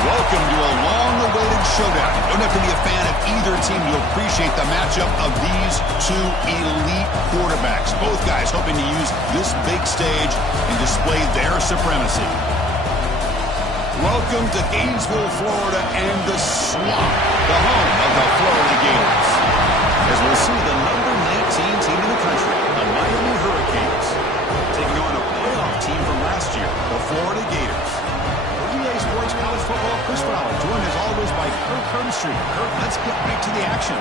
Welcome to a long-awaited showdown. You don't have to be a fan of either team to appreciate the matchup of these two elite quarterbacks. Both guys hoping to use this big stage and display their supremacy. Welcome to Gainesville, Florida, and the Swamp, the home of the Florida Gators. As we'll see the number 19 team in the country, the Miami Hurricanes, taking on a playoff team from last year, the Florida Gators. EA Sports College Football, Chris Fowler, joined as always by Kirk Herbstreit. Kirk, let's get right to the action.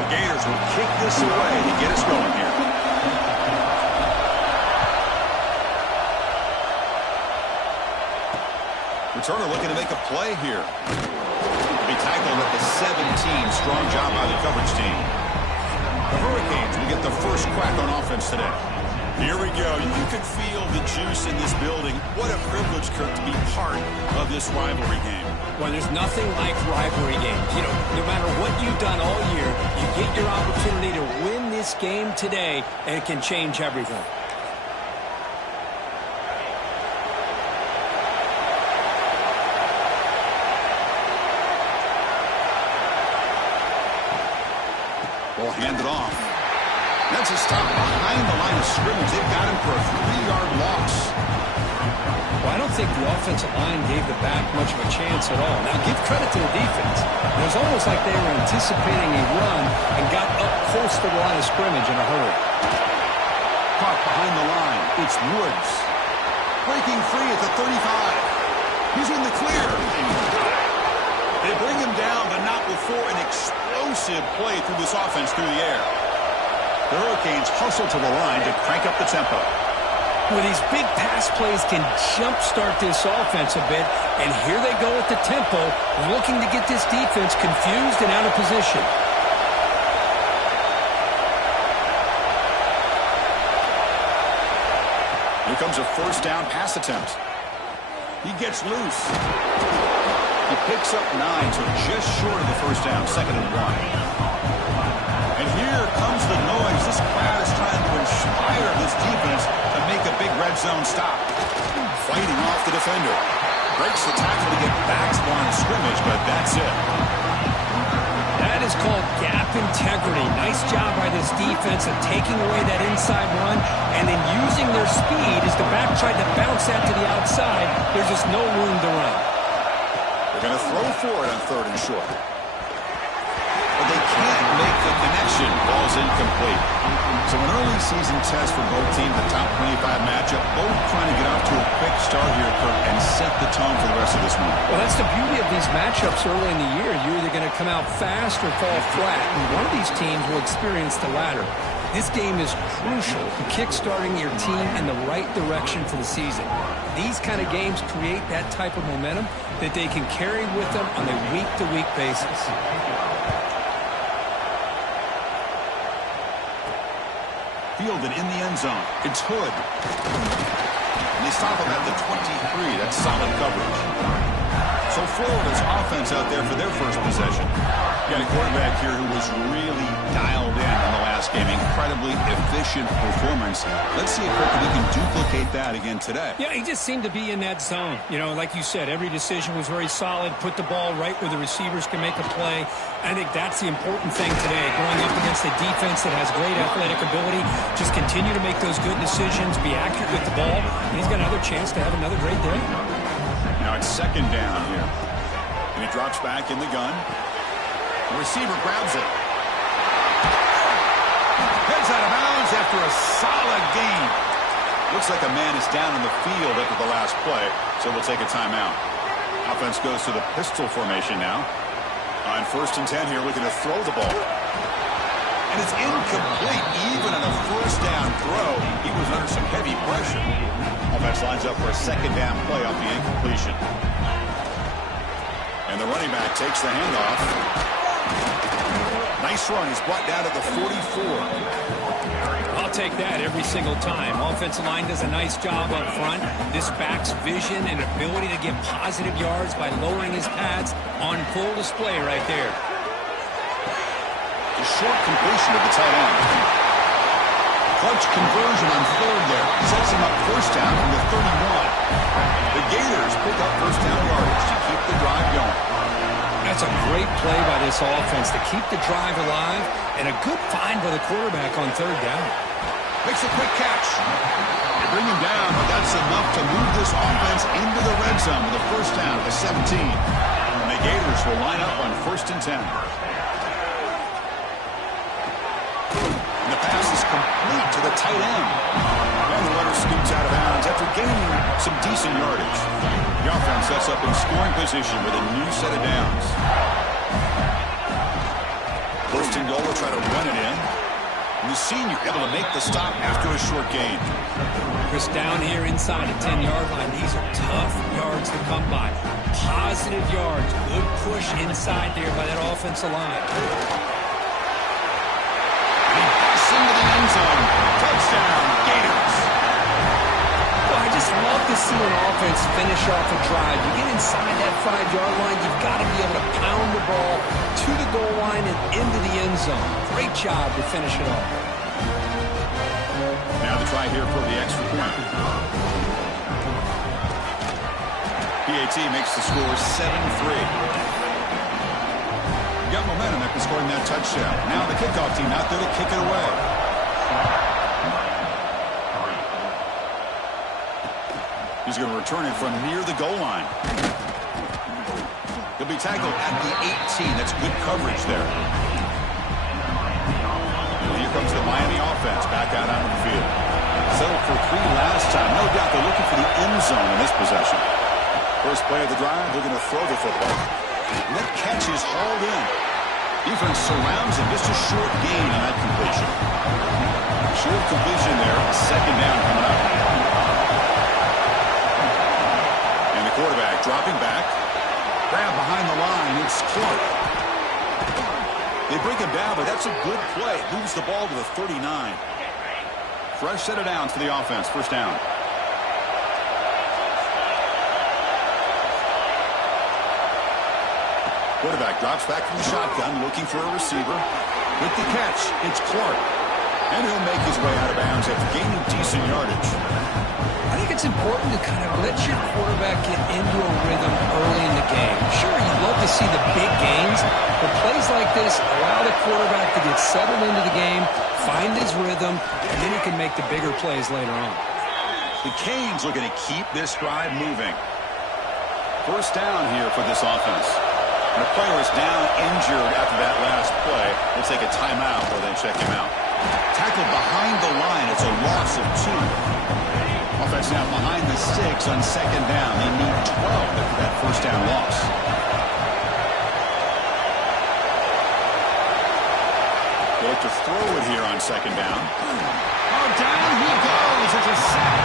The Gators will kick this away to get us going here. Returner looking to make a play here. Be tackled at the 17. Strong job by the coverage team. The Hurricanes will get the first crack on offense today. Here we go. You can feel the juice in this building. What a privilege, Kirk, to be part of this rivalry game. Well, there's nothing like rivalry games. You know, no matter what you've done all year, you get your opportunity to win this game today, and it can change everything. Ball handed off. That's a stop behind the line of scrimmage. They've got him for a 3-yard loss. Well, I don't think the offensive line gave the back much of a chance at all. Now, give credit to the defense. It was almost like they were anticipating a run and got up close to the line of scrimmage in a hurry. Caught behind the line. It's Woods. Breaking free at the 35. He's in the clear. They bring him down, but not before an explosive play through this offense through the air. The Hurricanes hustle to the line to crank up the tempo. Well, these big pass plays can jumpstart this offense a bit, and here they go at the tempo, looking to get this defense confused and out of position. Here comes a first down pass attempt. He gets loose. He picks up 9, so just short of the first down, 2nd and 1. And here comes the noise. This crowd is trying to inspire this defense to make a big red zone stop. Fighting off the defender. Breaks the tackle to get back to the line of scrimmage, but that's it. That is called gap integrity. Nice job by this defense of taking away that inside run and then using their speed as the back tried to bounce that to the outside. There's just no room to run. They're going to throw for it on 3rd and short. But they can't make the connection. Ball's incomplete. So an early season test for both teams, the top 25 matchup, both trying to get off to a quick start here, Kirk, and set the tone for the rest of this one. Well, that's the beauty of these matchups early in the year. You're either going to come out fast or fall flat, and one of these teams will experience the latter. This game is crucial to kick-starting your team in the right direction for the season. These kind of games create that type of momentum that they can carry with them on a week-to-week basis. Fielded in the end zone. It's Hood. And they stop him at the 23. That's solid coverage. So Florida's offense out there for their first possession. Got a quarterback here who was really dialed in the last game. Incredibly efficient performance. Let's see if we can duplicate that again today. Yeah, he just seemed to be in that zone. You know, like you said, every decision was very solid. Put the ball right where the receivers can make a play. I think that's the important thing today. Going up against a defense that has great athletic ability. Just continue to make those good decisions. Be accurate with the ball. And he's got another chance to have another great day. Now it's 2nd down here. And he drops back in the gun. The receiver grabs it. Heads out of bounds after a solid gain. Looks like a man is down in the field after the last play, so we'll take a timeout. Offense goes to the pistol formation now. On 1st and 10 here, looking to throw the ball. And it's incomplete, even on a first down throw. He was under some heavy pressure. Offense lines up for a 2nd down play off the incompletion. And the running back takes the handoff. Nice run. He's brought down at the 44. I'll take that every single time. Offensive line does a nice job up front. This back's vision and ability to get positive yards by lowering his pads on full display right there. A short completion to the tight end. Clutch conversion on third there. Sets him up first down from the 31. The Gators pick up first down yardage to keep the drive going. That's a great play by this offense to keep the drive alive, and a good find by the quarterback on third down. Makes a quick catch. They bring him down, but that's enough to move this offense into the red zone with a first down at the 17. And the Gators will line up on 1st and 10. And the pass is complete to the tight end. And the runner scoots out of bounds after gaining some decent yardage. The offense sets up in scoring position with a new set of downs. 1st and goal, will try to run it in. And the senior able to make the stop after a short gain. Chris, down here inside the 10-yard line, these are tough yards to come by. Positive yards, good push inside there by that offensive line. He busts into the end zone. Touchdown, Gators. Well, I just love to see an offense finish off a drive. You get inside that 5-yard line, you've got to be able to pound the ball to the goal line and into the end zone. Great job to finish it off. Now the try here for the extra point. PAT makes the score 7-3. Got momentum after scoring that touchdown. Now the kickoff team out there to kick it away. He's going to return it from near the goal line. He'll be tackled at the 18. That's good coverage there. And here comes the Miami offense back out onto the field. Settled for 3 last time. No doubt they're looking for the end zone in this possession. First play of the drive, they're going to throw the football. And that catch is hauled in. Defense surrounds him. Just a short gain on that completion. Short completion there. 2nd down coming up. And the quarterback dropping back. Grab behind the line. It's Clark. They bring him down, but that's a good play. Moves the ball to the 39. Fresh set of downs for the offense. First down. Quarterback drops back from the shotgun, looking for a receiver. With the catch, it's Clark. And he'll make his way out of bounds after gaining decent yardage. I think it's important to kind of let your quarterback get into a rhythm early in the game. Sure, you'd love to see the big gains, but plays like this allow the quarterback to get settled into the game, find his rhythm, and then he can make the bigger plays later on. The Canes looking to keep this drive moving. First down here for this offense. And the player is down injured after that last play. We'll take a timeout while they check him out. Tackled behind the line. It's a loss of 2. Offense now behind the 6 on 2nd down. They need 12 after that first down loss. They look to throw it here on 2nd down. Oh, down he goes. It's a sack.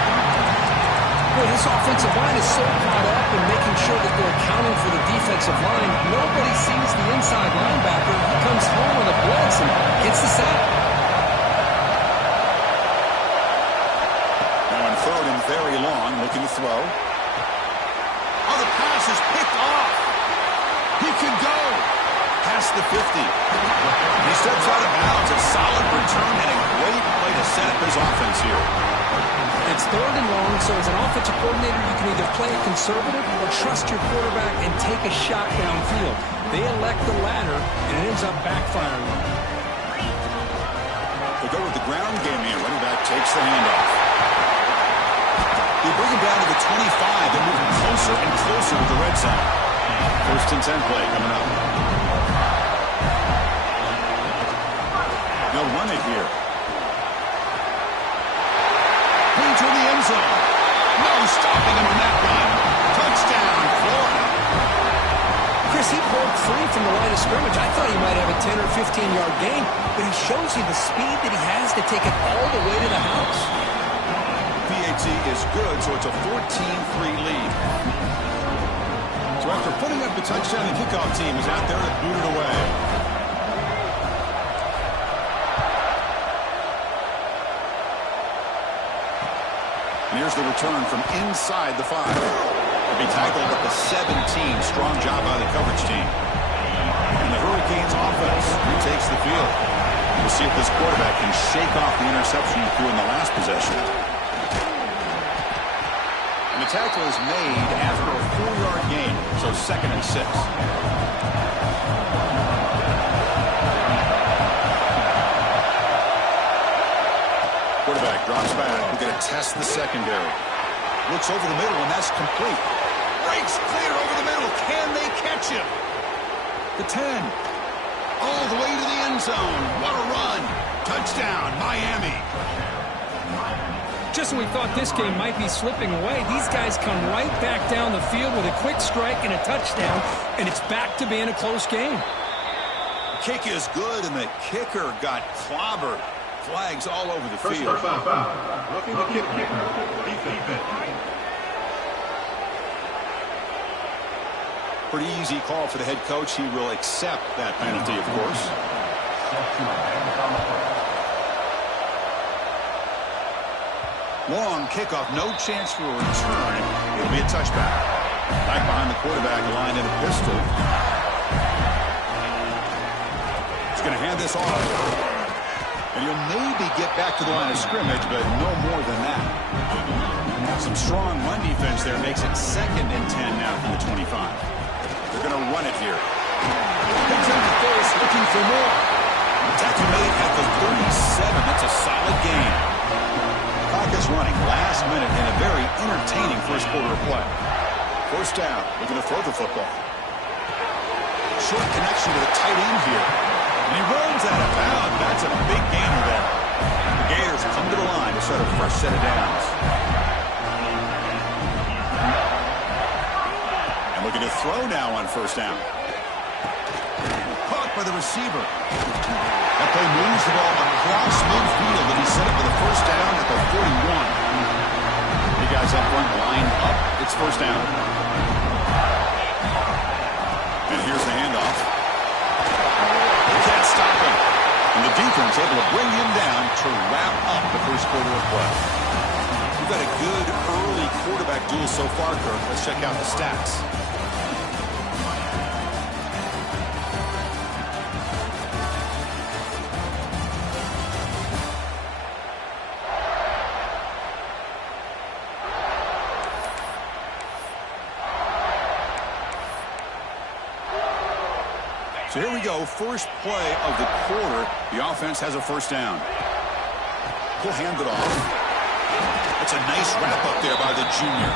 Boy, this offensive line is so caught up in making sure that they're accounting for the defensive line. Nobody sees the inside linebacker. He comes home on the blitz and gets the sack. Now on 3rd and very long, looking to throw. Oh, the pass is picked off. He can go past the 50. He steps out of bounds. A solid return and a great play to set up his offense here. It's 3rd and long, so as an offensive coordinator, you can either play it conservative or trust your quarterback and take a shot downfield. They elect the latter, and it ends up backfiring. They go with the ground game here. Running back takes the handoff. They bring him down to the 25. They're moving closer and closer to the red zone. 1st and 10 play coming up. They'll run it here. To the end zone. No stopping him on that run. Touchdown, Florida. Chris, he broke free from the line of scrimmage. I thought he might have a 10 or 15-yard gain, but he shows you the speed that he has to take it all the way to the house. PAT is good, so it's a 14-3 lead. So after putting up the touchdown, the kickoff team is out there to boot it away. And here's the return from inside the 5. He'll be tackled at the 17. Strong job by the coverage team. And the Hurricanes offense retakes the field. We'll see if this quarterback can shake off the interception he threw in the last possession. And the tackle is made after a 4-yard gain, so 2nd and 6. Quarterback drops back. We're going to test the secondary. Looks over the middle, and that's complete. Breaks clear over the middle. Can they catch him? The 10. All the way to the end zone. What a run. Touchdown, Miami. Just when we thought this game might be slipping away, these guys come right back down the field with a quick strike and a touchdown, and it's back to being a close game. Kick is good, and the kicker got clobbered. Flags all over the field. Looking to kick kicker. Defense. Pretty easy call for the head coach. He will accept that penalty, of course. Long kickoff, no chance for a return. It'll be a touchback. Back behind the quarterback, line in a pistol. He's going to hand this off. And he'll maybe get back to the line of scrimmage, but no more than that. Some strong run defense there makes it 2nd and 10 now from the 25. They're going to run it here. He's on the face looking for more. Tackle made at the 37. That's a solid gain. Clock is running last minute in a very entertaining first quarter of play. First down. Looking to throw the football. Short connection to the tight end here. And he runs out of bounds. That's a big gainer there. The Gators come to the line to start a fresh set of downs. And looking to throw now on first down. Caught by the receiver. That play moves the ball across midfield, and he set it for the first down at the 41. You guys up front lined up. It's first down. And here's the handoff. Can't stop him. And the defense able to bring him down to wrap up the first quarter of play. We've got a good early quarterback duel so far, Kirk. Let's check out the stats. So here we go, first play of the quarter. The offense has a first down. He'll hand it off. That's a nice wrap-up there by the junior.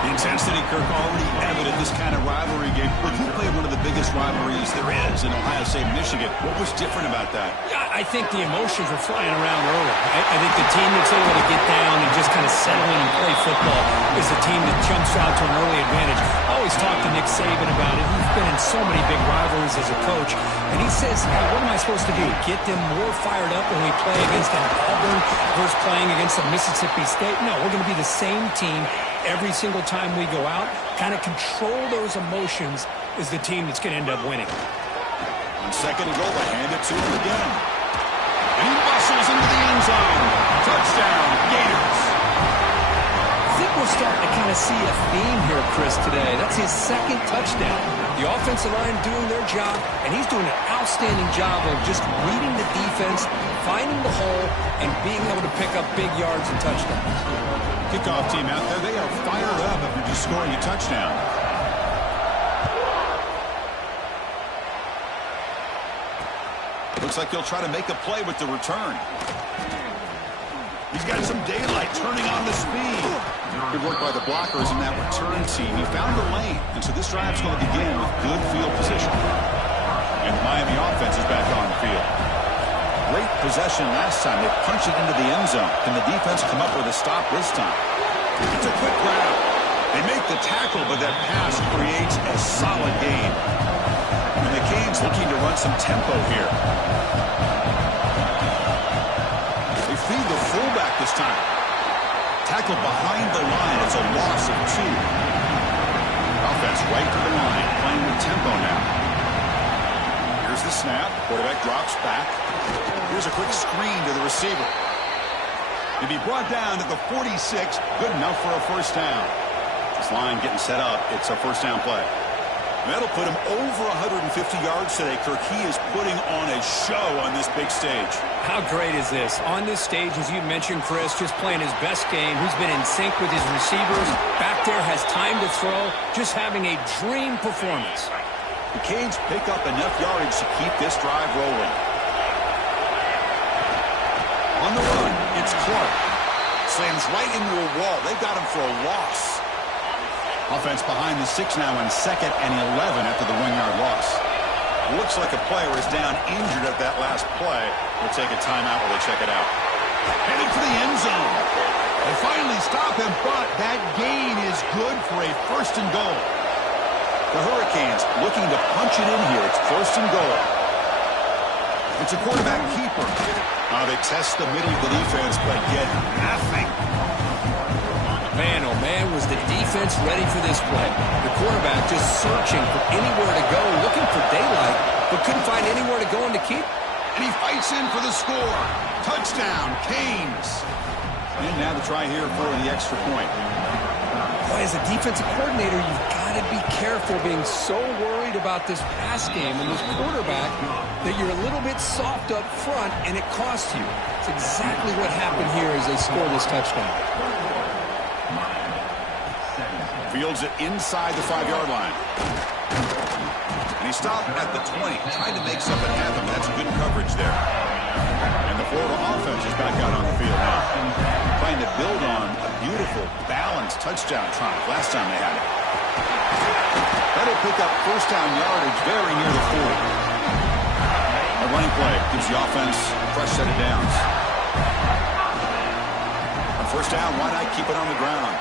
The intensity, Kirk, already evident this kind of rivalry game. Look, you played one of the biggest rivalries there is in Ohio State, Michigan. What was different about that? I think the emotions were flying around early. I think the team that's able to get down and just kind of settle in and play football is the team that jumps out to an early advantage. I always talk to Nick Saban about it. He's been in so many big rivalries as a coach. And he says, hey, what am I supposed to do? Get them more fired up when we play against an Auburn versus playing against a Mississippi State? No, we're going to be the same team every single time we go out. Kind of control those emotions is the team that's going to end up winning. On second and goal, they hand it to him again. And he muscles into the end zone. Touchdown, Gators. I think we're starting to kind of see a theme here, Chris, today. That's his 2nd touchdown. The offensive line doing their job, and he's doing an outstanding job of just reading the defense, finding the hole, and being able to pick up big yards and touchdowns. Kickoff team out there, they are fired up after just scoring a touchdown. Looks like he'll try to make a play with the return. He's got some daylight, turning on the speed. Good work by the blockers in that return team. He found the lane, and so this drive's going to begin with good field position. And the Miami offense is back on the field. Great possession last time. They punched it into the end zone. Can the defense come up with a stop this time? It's a quick grab. They make the tackle, but that pass creates a solid gain. And the Canes looking to run some tempo here. They feed the fullback this time. Tackled behind the line. It's a loss of 2. Offense right to the line, playing with tempo now. Here's the snap. Quarterback drops back. Here's a quick screen to the receiver. To be brought down to the 46, good enough for a first down. This line getting set up. It's a first down play. That'll put him over 150 yards today, Kirk. He is putting on a show on this big stage. How great is this? On this stage, as you mentioned, Chris, just playing his best game. He's been in sync with his receivers. Back there, has time to throw. Just having a dream performance. The Canes pick up enough yardage to keep this drive rolling. On the run, it's Clark. Slams right into a wall. They got him for a loss. Offense behind the 6 now on 2nd and 11 after the 1-yard loss. Looks like a player is down injured at that last play. We'll take a timeout while they check it out. Headed for the end zone. They finally stop him, but that gain is good for a 1st and goal. The Hurricanes looking to punch it in here. It's 1st and goal. It's a quarterback keeper. They test the middle of the defense, but get nothing. Man, oh man, was the defense ready for this play. The quarterback just searching for anywhere to go, looking for daylight, but couldn't find anywhere to go and to keep. And he fights in for the score. Touchdown, Canes. And now the try here for the extra point. Boy, as a defensive coordinator, you've got to be careful being so worried about this pass game and this quarterback that you're a little bit soft up front and it costs you. It's exactly what happened here as they score this touchdown. Fields it inside the 5-yard line. And he stopped at the 20, trying to make something happen. That's good coverage there. And the Florida offense is back out on the field now, trying to build on a beautiful, balanced touchdown triumph last time they had it. That'll pick up 1st down yardage very near the 40. A running play gives the offense a fresh set of downs. On 1st down, why not keep it on the ground?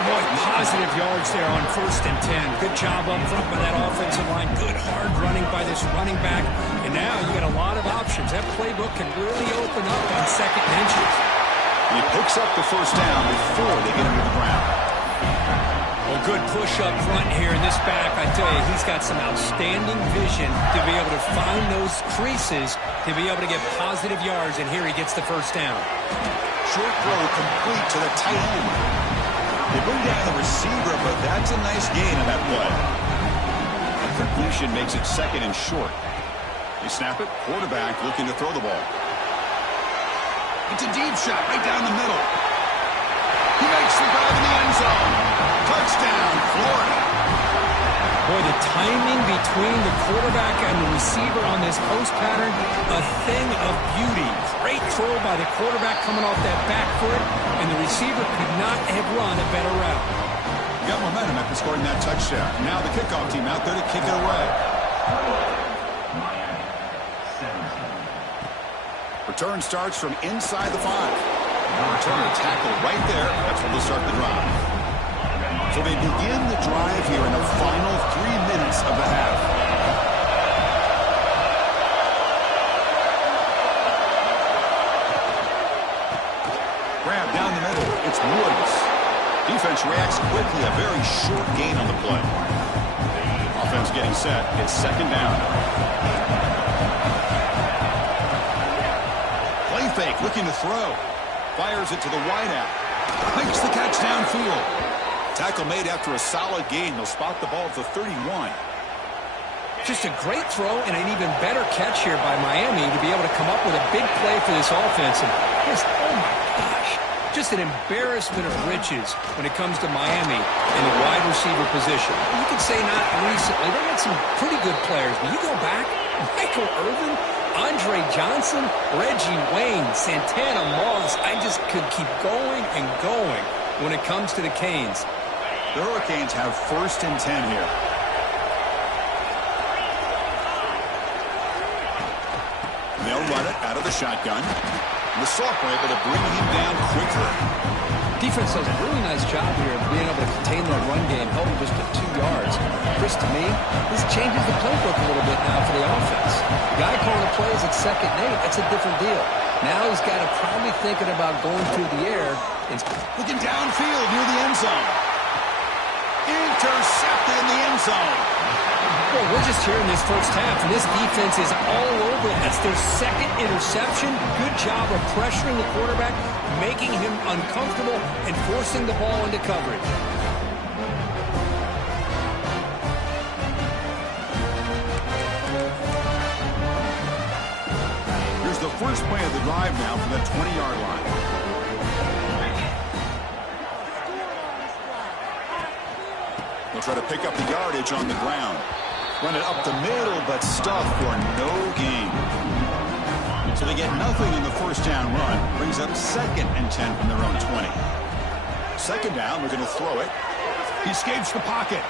Boy, positive yards there on 1st and 10. Good job up front by that offensive line. Good hard running by this running back. And now you got a lot of options. That playbook can really open up on 2nd and inches. He picks up the 1st down before they get him to the ground. Well, good push up front here in this back. I tell you, he's got some outstanding vision to be able to find those creases, to be able to get positive yards. And here he gets the 1st down. Short throw complete to the tight end. They bring down the receiver, but that's a nice gain on that play. A completion makes it 2nd and short. They snap it. Quarterback looking to throw the ball. It's a deep shot right down the middle. He makes the grab in the end zone. Touchdown, Florida. Boy, the timing between the quarterback and the receiver on this post pattern, a thing of beauty. Great throw by the quarterback coming off that back foot, and the receiver could not have run a better route. Got momentum after scoring that touchdown. Now the kickoff team out there to kick it away. Return starts from inside the 5. Return a tackle right there. That's where they'll start the drive. So they begin the drive here in the final 3 minutes of the half. Grab down the middle. It's Woods. Defense reacts quickly. A very short gain on the play. Offense getting set. It's 2nd down. Play fake, looking to throw. Fires it to the wideout. Makes the catch downfield. Tackle made after a solid gain. They'll spot the ball at the 31. Just a great throw and an even better catch here by Miami to be able to come up with a big play for this offense. And just, oh my gosh, just an embarrassment of riches when it comes to Miami in the wide receiver position. You could say not recently. They had some pretty good players. But you go back, Michael Irvin, Andre Johnson, Reggie Wayne, Santana Moss. I just could keep going and going when it comes to the Canes. The Hurricanes have 1st and 10 here. They'll run it out of the shotgun. The sophomore able to bring him down quickly. Defense does a really nice job here of being able to contain that run game, held just to 2 yards. Chris, to me, this changes the playbook a little bit now for the offense. The guy calling the plays at 2nd and 8, that's a different deal. Now he's got to probably thinking about going through the air. Looking downfield near the end zone. Intercepted in the end zone. Well, we're just here in this 1st half, and this defense is all over. That's their 2nd interception. Good job of pressuring the quarterback, making him uncomfortable, and forcing the ball into coverage. first play of the drive now from the 20-yard line. They'll try to pick up the yardage on the ground. Run it up the middle, but stuffed for no gain. So they get nothing in the first down run. Brings up 2nd and 10 from their own 20. Second down, they're going to throw it. He escapes the pocket.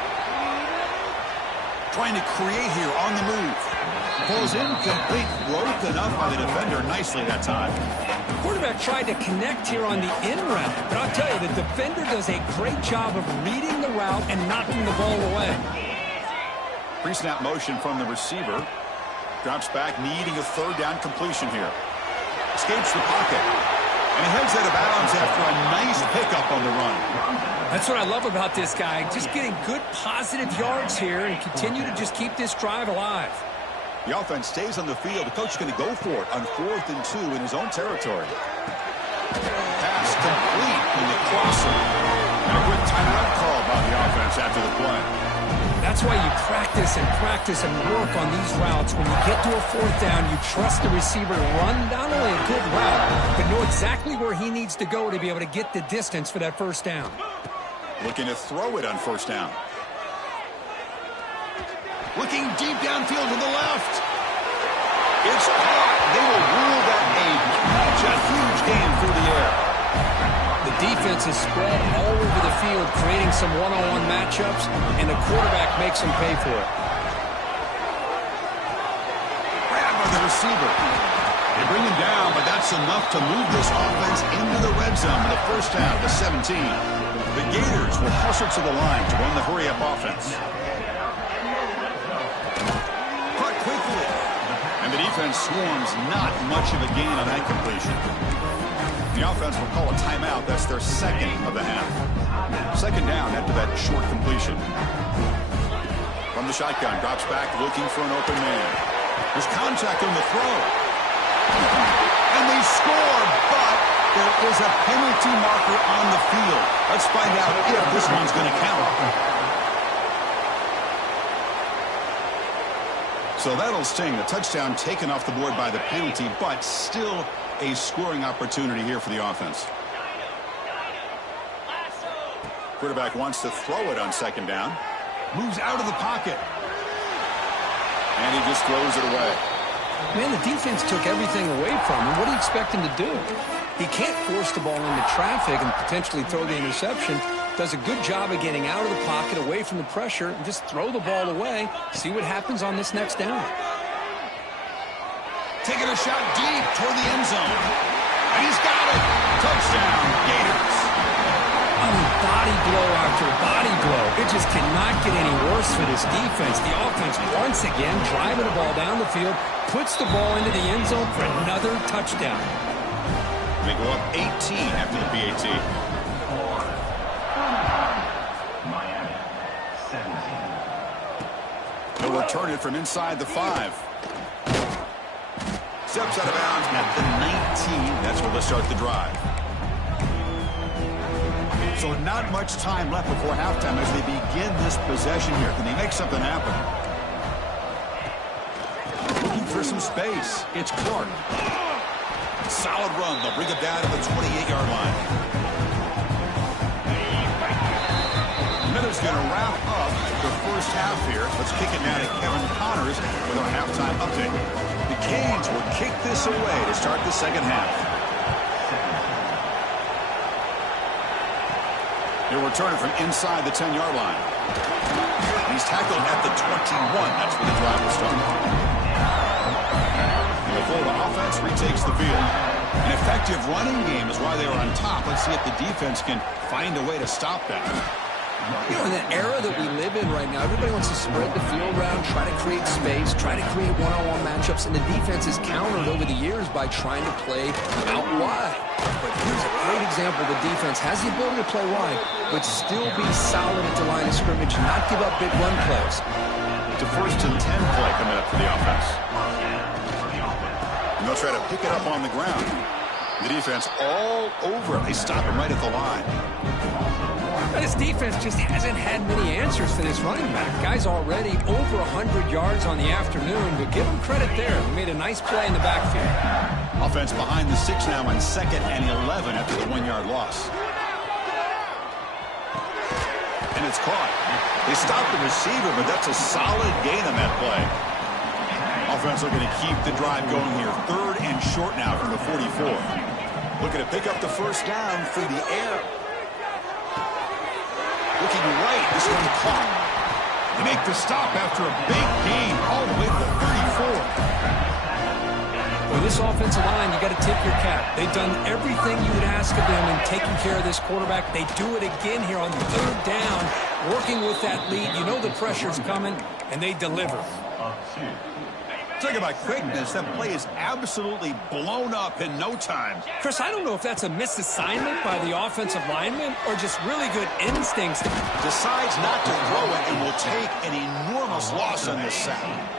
Trying to create here on the move. Pulls incomplete. Broken up by the defender nicely that time. The quarterback tried to connect here on the in route, but I'll tell you, the defender does a great job of reading the route and knocking the ball away. Pre-snap motion from the receiver. Drops back, needing a third down completion here. Escapes the pocket. And he heads out of bounds after a nice pickup on the run. That's what I love about this guy. Just getting good positive yards here and continue to just keep this drive alive. The offense stays on the field. The coach is going to go for it on 4th and 2 in his own territory. Pass complete in the crosser. And a good timeout call by the offense after the play. That's why you practice and work on these routes. When you get to a 4th down, you trust the receiver to run not only a good route, but know exactly where he needs to go to be able to get the distance for that first down. Looking to throw it on first down. Looking deep downfield to the left. It's caught. They will rule that a catch. A huge gain through the air. The defense is spread all over the field, creating some one-on-one matchups, and the quarterback makes them pay for it. Grab by the receiver. They bring him down, but that's enough to move this offense into the red zone with a first down to 17. The Gators will hustle to the line to run the hurry-up offense. Cut quickly. And the defense swarms, not much of a gain on that completion. The offense will call a timeout. That's their 2nd of the half. Second down after that short completion. From the shotgun, drops back looking for an open man. There's contact on the throw. And they score, but there is a penalty marker on the field. Let's find out if this one's going to count. So that'll sting. The touchdown taken off the board by the penalty, but still a scoring opportunity here for the offense. Quarterback wants to throw it on second down. Moves out of the pocket. And he just throws it away. Man, the defense took everything away from him. What do you expect him to do? He can't force the ball into traffic and potentially throw the interception. Does a good job of getting out of the pocket, away from the pressure, and just throw the ball away. See what happens on this next down. Taking a shot deep toward the end zone. And he's got it. Touchdown, Gators. Body blow after body blow. It just cannot get any worse for this defense. The offense, once again, driving the ball down the field, puts the ball into the end zone for another touchdown. They go up 18 after the PAT. They'll return it from inside the 5. Steps out of bounds at the 19. That's where they'll start the drive. So not much time left before halftime as they begin this possession here. Can they make something happen? Looking for some space. It's Clark. Solid run. They'll bring it down to the 28-yard line. Miller's going to wrap up the first half here. Let's kick it now to Kevin Connors with our halftime update. The Canes will kick this away to start the second half. He'll return it from inside the 10-yard line. He's tackled at the 21. That's where the drive will start. And the Florida offense retakes the field. An effective running game is why they were on top. Let's see if the defense can find a way to stop that. You know, in the era that we live in right now, everybody wants to spread the field around, try to create space, try to create one-on-one matchups, and the defense is countered over the years by trying to play out wide. But here's a great example. The defense has the ability to play wide, but still be solid at the line of scrimmage, not give up big run plays. It's a 1st and 10 play coming up for the offense. And they'll try to pick it up on the ground. The defense all over it. They stop him right at the line. But his defense just hasn't had many answers for this running back. Guy's already over 100 yards on the afternoon, but give him credit there. He made a nice play in the backfield. Offense behind the 6 now on 2nd and 11 after the 1-yard loss. And it's caught. They stopped the receiver, but that's a solid gain on that play. Offense looking to keep the drive going here. 3rd and short now from the 44. Looking to pick up the first down through the air. Looking right. This one caught. They make the stop after a big gain all the way to the 34. Well, this offensive line, you got to tip your cap. They've done everything you would ask of them in taking care of this quarterback. They do it again here on 3rd down, working with that lead. You know the pressure's coming, and they deliver. Talk about quickness. That play is absolutely blown up in no time. Chris, I don't know if that's a misassignment by the offensive lineman or just really good instincts. Decides not to throw it and will take an enormous loss on this sack.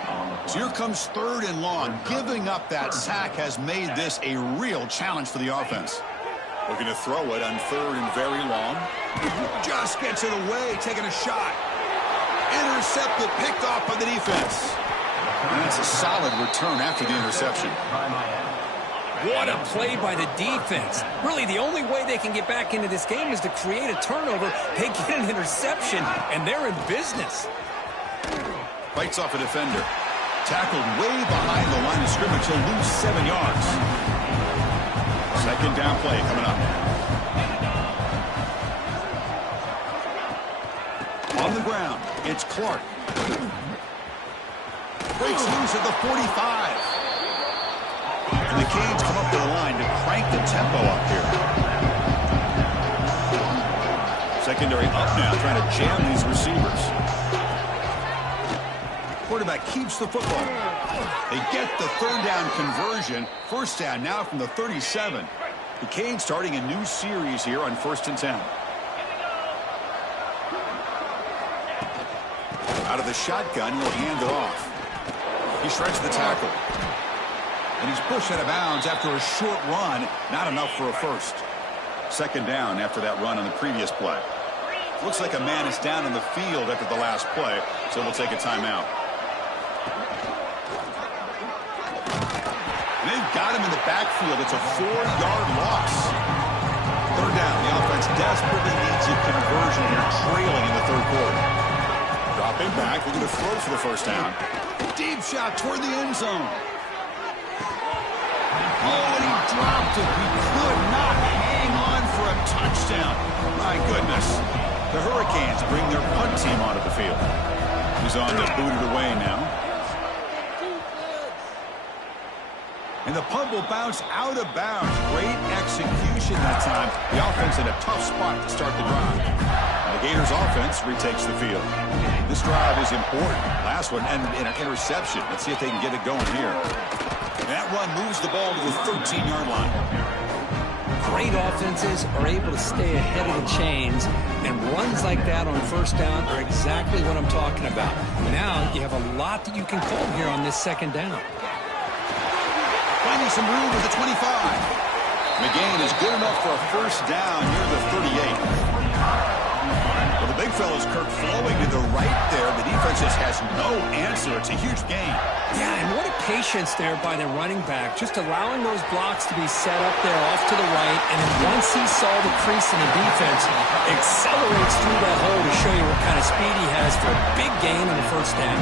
So here comes 3rd and long. Giving up that sack has made this a real challenge for the offense. Looking to throw it on 3rd and very long. Just gets it away, taking a shot. Intercepted, picked off by the defense. And that's a solid return after the interception. What a play by the defense. Really, the only way they can get back into this game is to create a turnover. They get an interception, and they're in business. Bites off a defender. Tackled way behind the line of scrimmage. He'll lose 7 yards. 2nd down play coming up. On the ground, it's Clark. Breaks loose at the 45. And the Canes come up to the line to crank the tempo up here. Secondary up now, trying to jam these receivers. Quarterback keeps the football. They get the 3rd down conversion. 1st down now from the 37. The Canes starting a new series here on 1st and 10. Out of the shotgun, he'll hand it off. He shreds the tackle. And he's pushed out of bounds after a short run. Not enough for a first. 2nd down after that run on the previous play. Looks like a man is down in the field after the last play, so we'll take a timeout. And they've got him in the backfield. It's a 4-yard loss. 3rd down. The offense desperately needs a conversion here, trailing in the 3rd quarter. Dropping back, looking to throw for the first down. Deep shot toward the end zone. Oh, and he dropped it. He could not hang on for a touchdown. My goodness. The Hurricanes bring their punt team onto the field. He's on to boot it away now. And the punt will bounce out of bounds. Great execution that time. The offense in a tough spot to start the drive. And the Gators offense retakes the field. This drive is important. Last one and an interception. Let's see if they can get it going here. And that run moves the ball to the 13-yard line. Great offenses are able to stay ahead of the chains, and runs like that on 1st down are exactly what I'm talking about. Now you have a lot that you can call here on this 2nd down. Finding some room with the 25. McGain is good enough for a first down near the 38. Well, the big fella's Kirk flowing to the right there. The defense just has no answer. It's a huge gain. Yeah, and what a patience there by the running back, just allowing those blocks to be set up there off to the right, and then once he saw the crease in the defense, accelerates through that hole to show you what kind of speed he has for a big gain on the 1st down.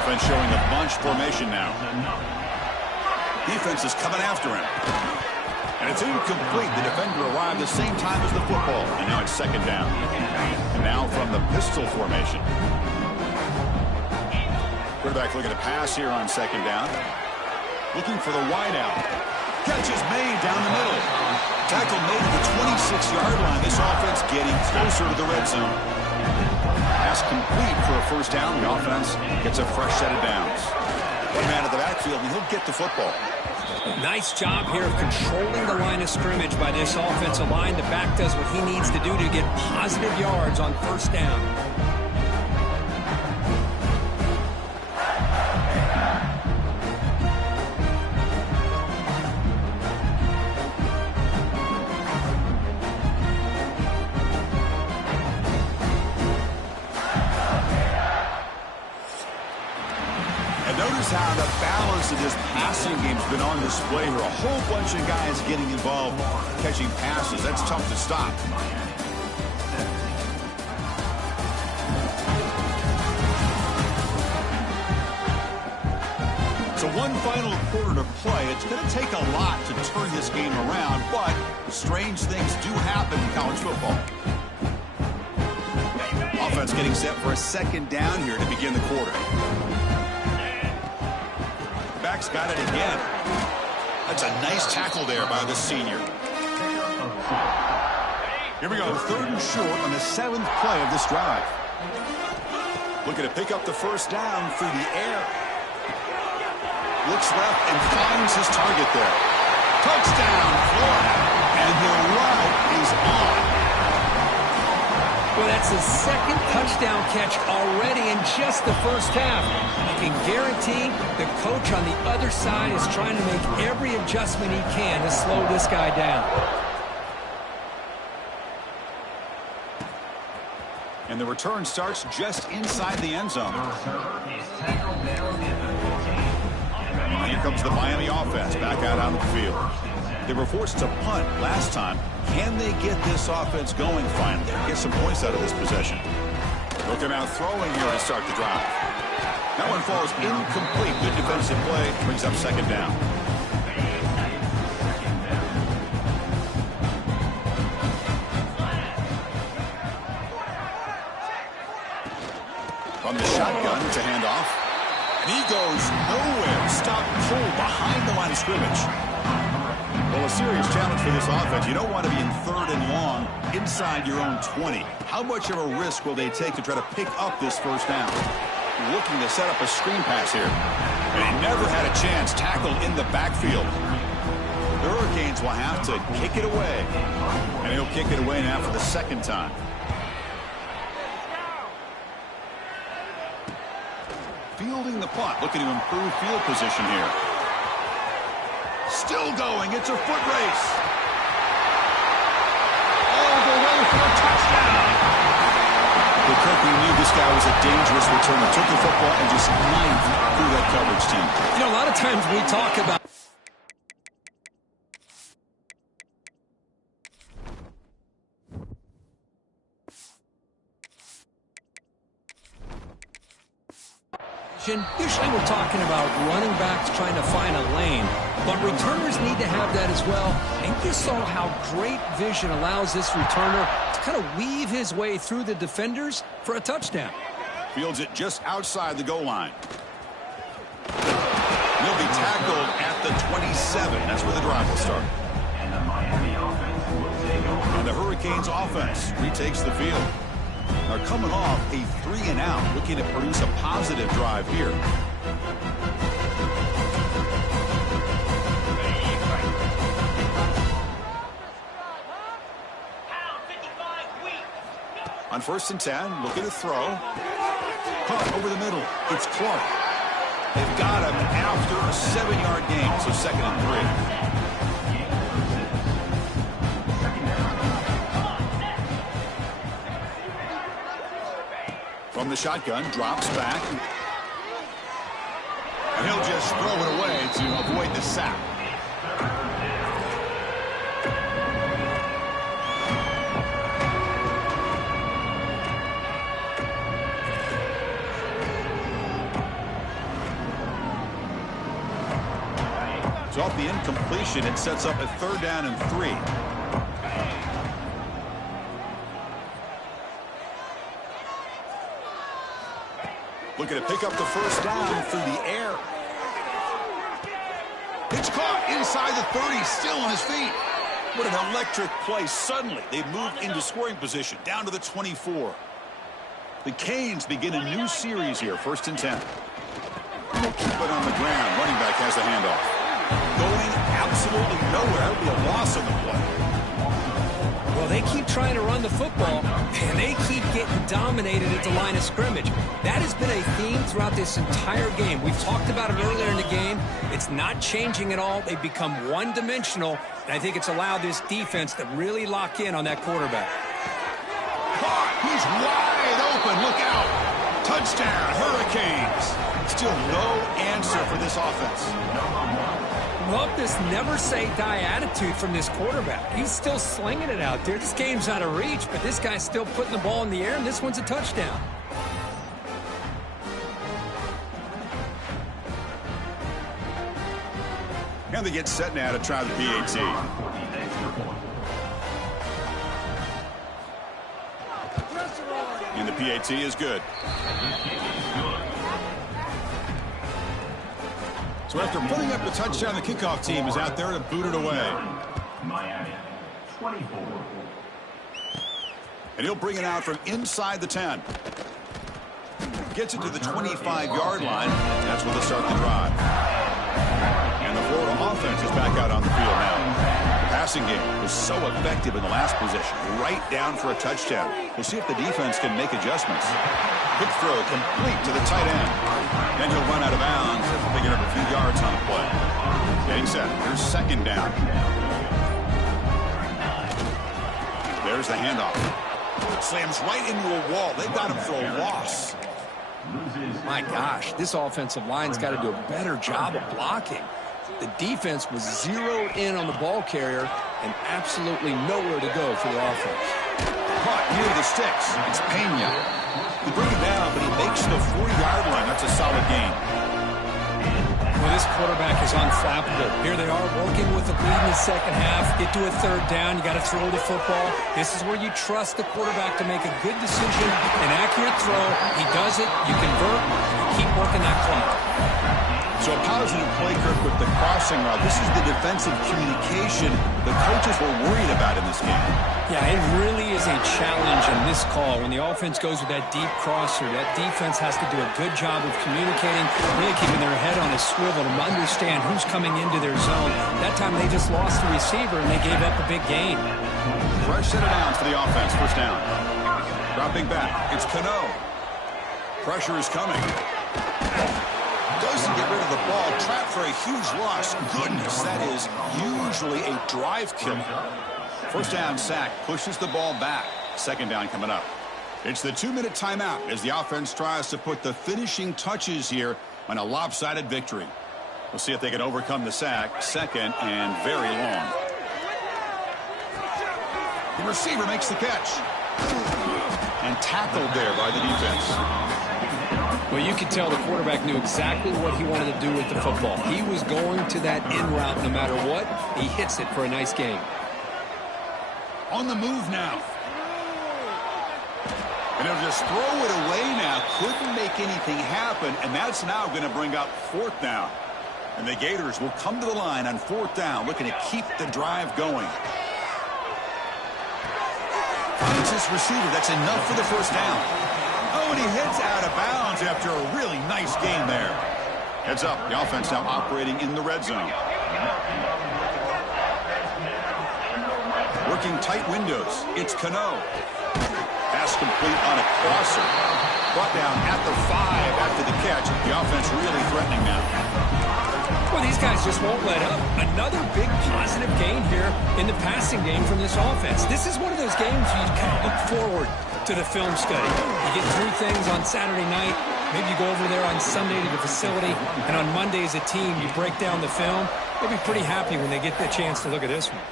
Offense showing a bunch formation now. Defense is coming after him. And it's incomplete. The defender arrived the same time as the football. And now it's 2nd down. And now from the pistol formation. Quarterback looking to pass here on 2nd down. Looking for the wide out. Catch is made down the middle. Tackle made at the 26-yard line. This offense getting closer to the red zone. Pass complete for a first down. The offense gets a fresh set of downs. One man at the backfield, and he'll get the football. Nice job here of controlling the line of scrimmage by this offensive line. The back does what he needs to do to get positive yards on 1st down. And notice how the balance of this passing game's been on display here. A whole bunch of guys getting involved, catching passes. That's tough to stop. So one final quarter to play. It's going to take a lot to turn this game around, but strange things do happen in college football. Offense getting set for a second down here to begin the quarter. Back's got it again. That's a nice tackle there by the senior. Here we go, 3rd and short on the 7th play of this drive. Looking to pick up the first down through the air. Looks left and finds his target there. Touchdown, Florida. And the route is on. Well, that's his 2nd touchdown catch already in just the first half. You can guarantee the coach on the other side is trying to make every adjustment he can to slow this guy down. And the return starts just inside the end zone. Here comes the Miami offense back out on the field. They were forced to punt last time. Can they get this offense going finally? Get some points out of this possession. Looking out throwing here to start the drive. That one falls incomplete. Good defensive play. Brings up second down. From the shotgun to hand off. And he goes nowhere. Stop pull behind the line of scrimmage. Well, a serious challenge for this offense. You don't want to be in 3rd and long inside your own 20. How much of a risk will they take to try to pick up this first down? Looking to set up a screen pass here. And he never had a chance, tackled in the backfield. The Hurricanes will have to kick it away. And he'll kick it away now for the 2nd time. Fielding the punt, looking to improve field position here. Still going, it's a foot race. All the way for a touchdown. Well, Kirk, we knew this guy was a dangerous returner. Took the football and just knifed through that coverage team. You know, a lot of times we talk about usually we're talking about running backs trying to find a lane, but returners need to have that as well. And you saw how great vision allows this returner to kind of weave his way through the defenders for a touchdown. Fields it just outside the goal line. He'll be tackled at the 27. That's where the drive will start. And the Hurricanes offense retakes the field. Are coming off a 3-and-out, looking to produce a positive drive here. On 1st and 10, looking to throw. Caught over the middle. It's Clark. They've got him after a 7-yard gain, so 2nd and 3. From the shotgun, drops back. And he'll just throw it away to avoid the sack. So off the incompletion, it sets up a 3rd down and 3. Looking to pick up the first down through the air. It's caught inside the 30, still on his feet. What an electric play. Suddenly, they've moved into scoring position, down to the 24. The Canes begin a new series here, 1st and 10. They'll keep it on the ground. Running back has the handoff. Going absolutely nowhere. That would be a loss on the play. Well, they keep trying to run the football, and they keep getting dominated at the line of scrimmage. That has been a theme throughout this entire game. We've talked about it earlier in the game. It's not changing at all. They've become one-dimensional, and I think it's allowed this defense to really lock in on that quarterback. Caught. He's wide open. Look out. Touchdown, Hurricanes. Still no answer for this offense. Love this never-say-die attitude from this quarterback. He's still slinging it out there. This game's out of reach, but this guy's still putting the ball in the air, and this one's a touchdown. And they get set now to try the PAT. And the PAT is good. So after putting up the touchdown, the kickoff team is out there to boot it away. Miami, 24. And he'll bring it out from inside the 10. Gets it to the 25-yard line. That's where they start the drive. And the Florida offense is back out on the field now. The passing game was so effective in the last possession. Right down for a touchdown. We'll see if the defense can make adjustments. Quick throw complete to the tight end. Then he'll run out of bounds after picking up a few yards on the play. Getting set. Here's second down. There's the handoff. Slams right into a wall. They've got him for a loss. My gosh, this offensive line's got to do a better job of blocking. The defense was zeroed in on the ball carrier and absolutely nowhere to go for the offense. Caught near the sticks. It's Pena. They bring it down, but he makes the 40-yard line. That's a solid gain. Well, this quarterback is unflappable. Here they are working with the lead in the second half. Get to a third down. You got to throw the football. This is where you trust the quarterback to make a good decision, an accurate throw. He does it. You convert. You keep working that clock. So a positive play, Kirk, with the crossing route. This is the defensive communication the coaches were worried about in this game. Yeah, it really is a challenge in this call. When the offense goes with that deep crosser, that defense has to do a good job of communicating, really keeping their head on a swivel to understand who's coming into their zone. That time they just lost the receiver and they gave up a big gain. Fresh set of downs for the offense. First down. Dropping back. It's Cano. Pressure is coming. Doesn't get rid of the ball. Trapped for a huge loss. Goodness, that is usually a drive killer. First down sack. Pushes the ball back. Second down coming up. It's the 2-minute timeout as the offense tries to put the finishing touches here on a lopsided victory. We'll see if they can overcome the sack. Second and very long. The receiver makes the catch. And tackled there by the defense. Well, you could tell the quarterback knew exactly what he wanted to do with the football. He was going to that in route no matter what. He hits it for a nice gain. On the move now. And he'll just throw it away now. Couldn't make anything happen, and that's now going to bring up fourth down. And the Gators will come to the line on fourth down, looking to keep the drive going. Finds his receiver. That's enough for the first down. Oh, and he heads out of bounds after a really nice gain there. Heads up. The offense now operating in the red zone. Working tight windows. It's Cano. Pass complete on a crosser. Brought down at the 5 after the catch. The offense really threatening now. Well, these guys just won't let up. Another big positive gain here in the passing game from this offense. This is one of those games you kind of look forward to the film study. You get through things on Saturday night. Maybe you go over there on Sunday to the facility, and on Monday as a team, you break down the film. They'll be pretty happy when they get the chance to look at this one.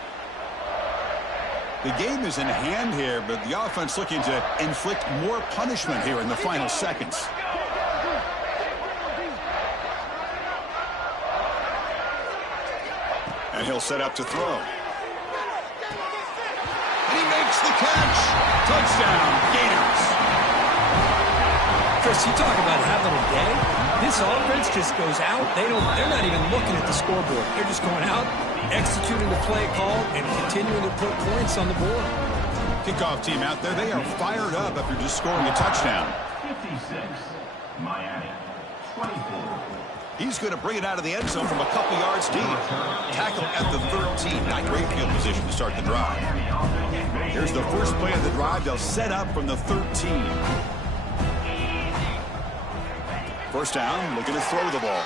The game is in hand here, but the offense looking to inflict more punishment here in the final seconds. And he'll set up to throw. And he makes the catch. Touchdown, Gators. Chris, you talk about having a day. This offense just goes out. They're not even looking at the scoreboard. They're just going out, executing the play call, and continuing to put points on the board. Kickoff team out there, they are fired up after just scoring a touchdown. 56, Miami, 24. He's going to bring it out of the end zone from a couple yards deep. Tackle at the 13. Not great field position to start the drive. Here's the first play of the drive. They'll set up from the 13. First down, looking to throw the ball.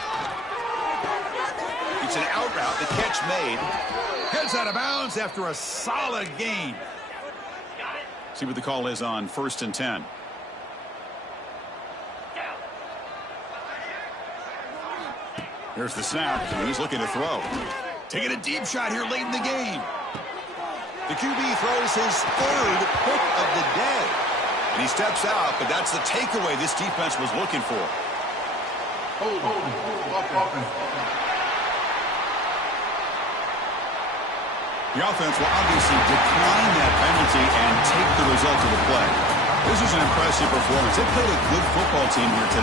It's an out route. The catch made. Heads out of bounds after a solid gain. See what the call is on 1st and 10. Here's the snap, and he's looking to throw. Taking a deep shot here late in the game. The QB throws his third pick of the day. And he steps out, but that's the takeaway this defense was looking for. The offense will obviously decline that penalty and take the result of the play. This is an impressive performance. They played a good football team here today.